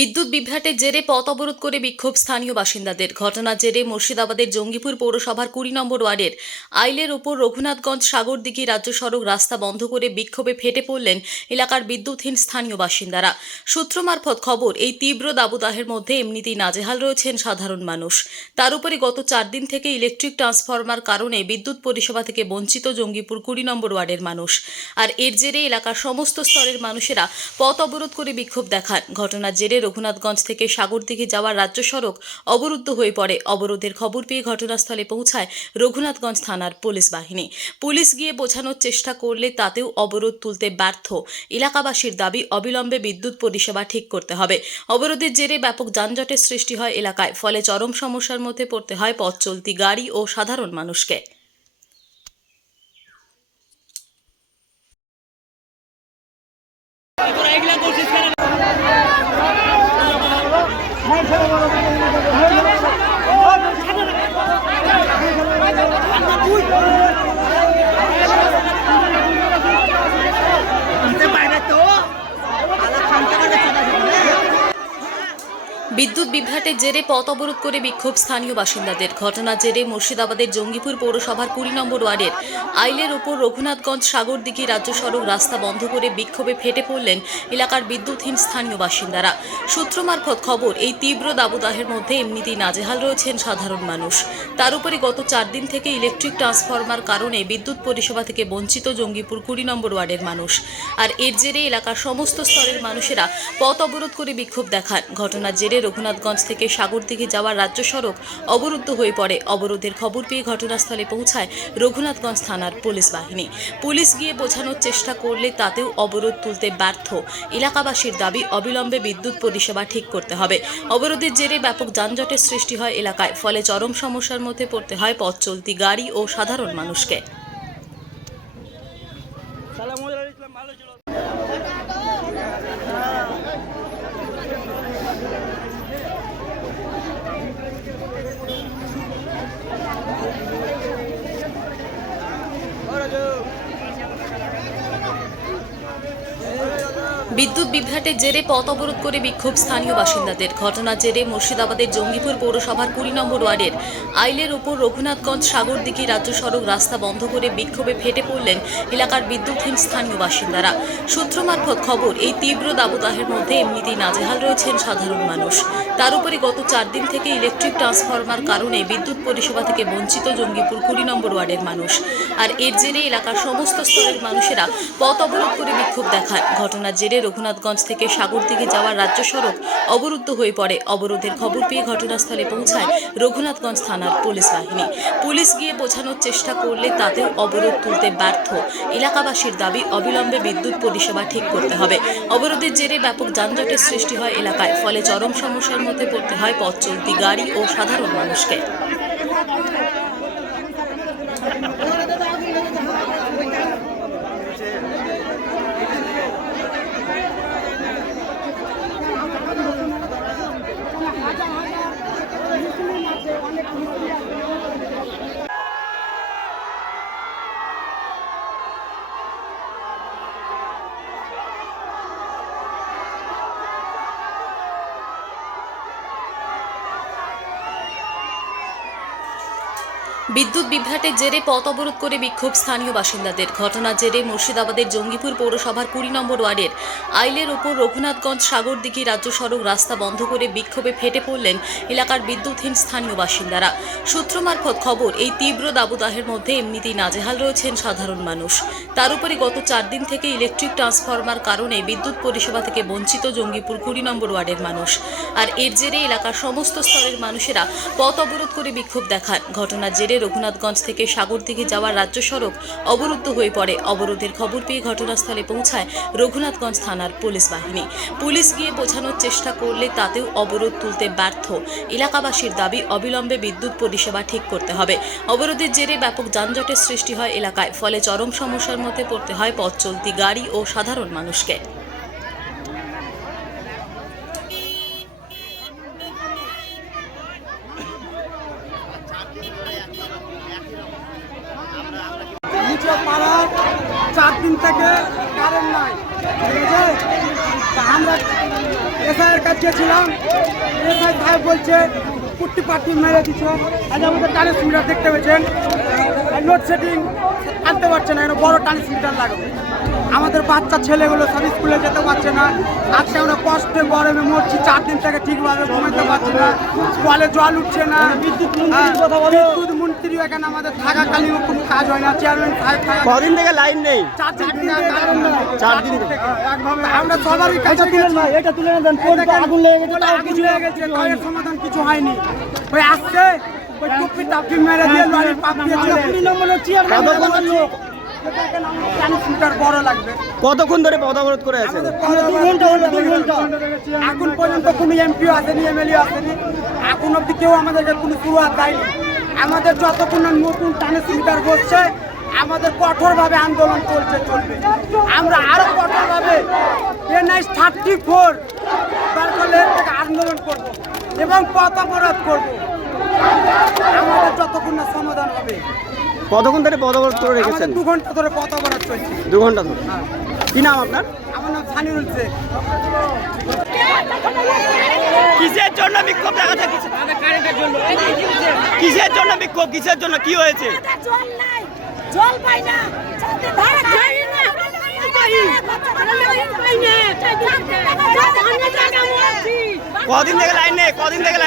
বিদ্যুৎ বিভ্রাটের জেরে পথ অবরোধ করে বিক্ষোভ স্থানীয় বাসিন্দাদের। ঘটনার জেরে মুর্শিদাবাদের জঙ্গিপুর পৌরসভার কুড়ি নম্বর ওয়ার্ডের আইলের ওপর রঘুনাথগঞ্জ সাগরদিঘি রাজ্য সড়ক রাস্তা বন্ধ করে বিক্ষোভে ফেটে পড়লেন এলাকার বিদ্যুৎহীন স্থানীয় বাসিন্দারা। সূত্র মারফত খবর, এই তীব্র দাবদাহের মধ্যে এমনিতেই নাজেহাল রয়েছেন সাধারণ মানুষ। তার উপরে গত চার দিন থেকে ইলেকট্রিক ট্রান্সফরমার কারণে বিদ্যুৎ পরিষেবা থেকে বঞ্চিত জঙ্গিপুর কুড়ি নম্বর ওয়ার্ডের মানুষ। আর এর জেরে এলাকার সমস্ত স্তরের মানুষেরা পথ অবরোধ করে বিক্ষোভ দেখান। ঘটনার জেরে রঘুনাথগঞ্জ থেকে সাগরদিঘি যাওয়ার রাজ্য সড়ক অবরুদ্ধ হয়ে পড়ে। অবরোধের খবর পেয়ে ঘটনাস্থলে পৌঁছায় রঘুনাথগঞ্জ থানার পুলিশ বাহিনী। পুলিশ গিয়ে বোঝানোর চেষ্টা করলে তাতেও অবরোধ তুলতে ব্যর্থ। এলাকাবাসীর দাবি, অবিলম্বে বিদ্যুৎ পরিষেবা ঠিক করতে হবে। অবরোধের জেরে ব্যাপক যানজটের সৃষ্টি হয় এলাকায়, ফলে চরম সমস্যার মধ্যে পড়তে হয় পথ চলতি গাড়ি ও সাধারণ মানুষকে। বিদ্যুৎ বিভ্রাটের জেরে পথ অবরোধ করে বিক্ষোভ স্থানীয় বাসিন্দাদের। ঘটনার জেরে মুর্শিদাবাদের জঙ্গিপুর পৌরসভার কুড়ি নম্বর ওয়ার্ডের আইলের ওপর রঘুনাথগঞ্জ সাগরদিঘি রাজ্য সড়ক রাস্তা বন্ধ করে বিক্ষোভে ফেটে পড়লেন এলাকার বিদ্যুৎহীন স্থানীয় বাসিন্দারা। সূত্র মারফত খবর, এই তীব্র দাবদাহের মধ্যে এমনিতেই নাজেহাল রয়েছেন সাধারণ মানুষ। তার উপরে গত চার দিন থেকে ইলেকট্রিক ট্রান্সফরমার কারণে বিদ্যুৎ পরিষেবা থেকে বঞ্চিত জঙ্গিপুর কুড়ি নম্বর ওয়ার্ডের মানুষ। আর এর জেরে এলাকার সমস্ত স্তরের মানুষেরা পথ অবরোধ করে বিক্ষোভ দেখান। ঘটনার জেরে রঘুনাথগঞ্জ থেকে সাগর সাগরদিঘি যাওয়ার রাজ্য সড়ক অবরুদ্ধ হয়ে পড়ে। অবরোধের খবর পেয়ে ঘটনাস্থলে পৌঁছায় রঘুনাথগঞ্জ থানার পুলিশ বাহিনী। পুলিশ গিয়ে বোঝানোর চেষ্টা করলে তাতেও অবরোধ তুলতে ব্যর্থ। এলাকাবাসীর দাবি, অবিলম্বে বিদ্যুৎ পরিষেবা ঠিক করতে হবে। অবরোধের জেরে ব্যাপক যানজটের সৃষ্টি হয় এলাকায়, ফলে চরম সমস্যার মধ্যে পড়তে হয় পথ চলতি গাড়ি ও সাধারণ মানুষকে। বিদ্যুৎ বিভ্রাটের জেরে পথ অবরোধ করে বিক্ষোভ স্থানীয় বাসিন্দাদের। ঘটনার জেরে মুর্শিদাবাদের জঙ্গিপুর পৌরসভার কুড়ি নম্বর ওয়ার্ডের আইলের ওপর রঘুনাথগঞ্জ সাগর সাগরদিঘি রাজ্য সড়ক রাস্তা বন্ধ করে বিক্ষোভে ফেটে পড়লেন এলাকার বিদ্যুৎহীন স্থানীয় বাসিন্দারা। সূত্র মারফত খবর, এই তীব্র দাবদাহের মধ্যে এমনিতেই নাজেহাল রয়েছেন সাধারণ মানুষ। তার উপরে গত চার দিন থেকে ইলেকট্রিক ট্রান্সফরমার কারণে বিদ্যুৎ পরিষেবা থেকে বঞ্চিত জঙ্গিপুর কুড়ি নম্বর ওয়ার্ডের মানুষ। আর এর জেরে এলাকার সমস্ত স্তরের মানুষেরা পথ অবরোধ করে বিক্ষোভ দেখায়। ঘটনার জেরে রঘুনাথগঞ্জ থেকে সাগরদিঘি যাওয়ার রাজ্য সড়ক অবরুদ্ধ হয়ে পড়ে। অবরোধের খবর পেয়ে ঘটনাস্থলে পৌঁছায় রঘুনাথগঞ্জ থানার পুলিশ বাহিনী। পুলিশ গিয়ে বোঝানোর চেষ্টা করলে তাতেও অবরোধ তুলতে ব্যর্থ। এলাকাবাসীর দাবি, অবিলম্বে বিদ্যুৎ পরিষেবা ঠিক করতে হবে। অবরোধের জেরে ব্যাপক যানজটের সৃষ্টি হয় এলাকায়, ফলে চরম সমস্যার মধ্যে পড়তে হয় পথ চলতি গাড়ি ও সাধারণ মানুষকে। বিদ্যুৎ বিভ্রাটের জেরে পথ অবরোধ করে বিক্ষোভ স্থানীয় বাসিন্দাদের। ঘটনার জেরে মুর্শিদাবাদের জঙ্গিপুর পৌরসভার কুড়ি নম্বর ওয়ার্ডের আইলের ওপর রঘুনাথগঞ্জ সাগরদিঘি রাজ্য সড়ক রাস্তা বন্ধ করে বিক্ষোভে ফেটে পড়লেন এলাকার বিদ্যুৎহীন স্থানীয় বাসিন্দারা। সূত্র মারফত খবর, এই তীব্র দাবদাহের মধ্যে এমনিতেই নাজেহাল রয়েছেন সাধারণ মানুষ। তার উপরে গত চার দিন থেকে ইলেকট্রিক ট্রান্সফরমার কারণে বিদ্যুৎ পরিষেবা থেকে বঞ্চিত জঙ্গিপুর কুড়ি নম্বর ওয়ার্ডের মানুষ। আর এর জেরে এলাকার সমস্ত স্তরের মানুষেরা পথ অবরোধ করে বিক্ষোভ দেখান। ঘটনার জেরে রঘুনাথগঞ্জ থেকে সাগরদিঘি যাওয়ার রাজ্য সড়ক অবরুদ্ধ হয়ে পড়ে। অবরোধের খবর পেয়ে ঘটনাস্থলে পৌঁছায় রঘুনাথগঞ্জ থানার পুলিশ বাহিনী। পুলিশ গিয়ে বোঝানোর চেষ্টা করলে তাতেও অবরোধ তুলতে ব্যর্থ। এলাকাবাসীর দাবি, অবিলম্বে বিদ্যুৎ পরিষেবা ঠিক করতে হবে। অবরোধের জেরে ব্যাপক যানজটের সৃষ্টি হয় এলাকায়, ফলে চরম সমস্যার মধ্যে পড়তে হয় পথ চলতি গাড়ি ও সাধারণ মানুষকে। পাড়ার চার দিন থেকে কারেন্ট নাই, ঠিক আছে? তা আমরা এসআইয়ের কাছে গেছিলাম এসআই ভাই বলছে কুট্টি পাট্টি মেরে দিচ্ছে আজ আমাদের টানের সুবিধা দেখতে পেয়েছেন। লোডশেডিং আনতে পারছে না বড় টানের সুবিধা লাগবে আমাদের বাচ্চা ছেলেগুলো সব স্কুলে যেতে পারছে না। আজকে আমরা কষ্টে গরমে মরছি চার দিন থেকে ঠিকভাবে ঘুমাতে পারছি না। কলে জল উঠছে না। বিদ্যুৎ বিদ্যুৎ মন্ত্রী এখানে আমাদের থাকাকালীন কোনো কাজ হয় না। চেয়ারম্যান কদিন থেকে লাইন নেই? চার দিন। চার দিন আমরা সবারই না এটা তুলে দেন আগুন লেগে গেছে কিছু লেগে গেছে সমাধান কিছু হয়নি। ওই আসছে ওই টুপি টাপি মেরে দিয়ে পাপ কুড়ি নম্বর চেয়ারম্যান কতক্ষণ ধরে পথ অবরোধ করে আছেন? এখন পর্যন্ত কোনো এমপিও আসেনি, এমএলএ আসেনি। এখন অব্দি কেউ আমাদেরকে কোনো শুরুয়াত দেয়নি। আমাদের যতক্ষণ নতুন টানে সিলিন্ডার বসছে, আমাদের কঠোরভাবে আন্দোলন চলছে, চলবে। আমরা আরও কঠোরভাবে এনআইস থার্টি ফোর আন্দোলন করব এবং পথ অবরোধ করব। আমাদের যতক্ষণ কতক্ষণ ধরে পথ অবরোধ করে রেখেছেন? দু ঘণ্টা ধরে পথ অবরোধ চলছে। দু ঘণ্টা ধরে। কি নাম আপনার? আমার নাম সানিরুল শেখ। কিসের জন্য বিক্ষোভ দেখাচ্ছে? কিসের জন্য বিক্ষোভ? কিসের জন্য? কি হয়েছে? জল পাই না। ধারা খাই না। কদিন থেকে লাইন নেই কদিন থেকে লাইন নেই থেকে